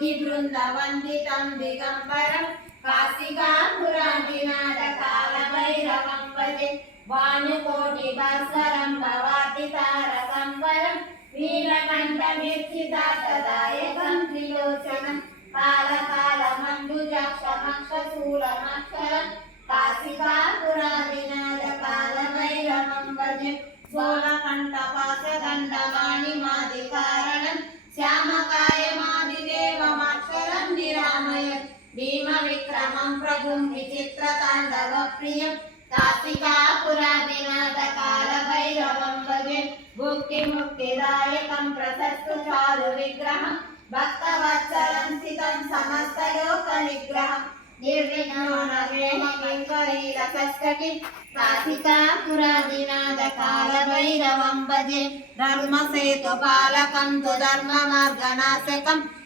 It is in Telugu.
యోగి బృంద దిగంబరం. కాశికా పురాణినాద కాల భైరవం భజే భానుకోటి భాస్కరం భవాతి తారకంబరం నీలకంఠ నిర్చితాదాయకం త్రిలోచనం. కాలకాల మండుజాక్షమక్షశూలమక్షరం కాశికా పురాణినాద కాల భైరవం భజే సోలకంఠ నిరామయం భీమ విక్రమం ప్రభుం విచిత్ర తాండవ ప్రియం కాశికా పురాదినాద కాల భైరవం భజే భుక్తి ముక్తిదాయకం ప్రశస్తు చారు విగ్రహం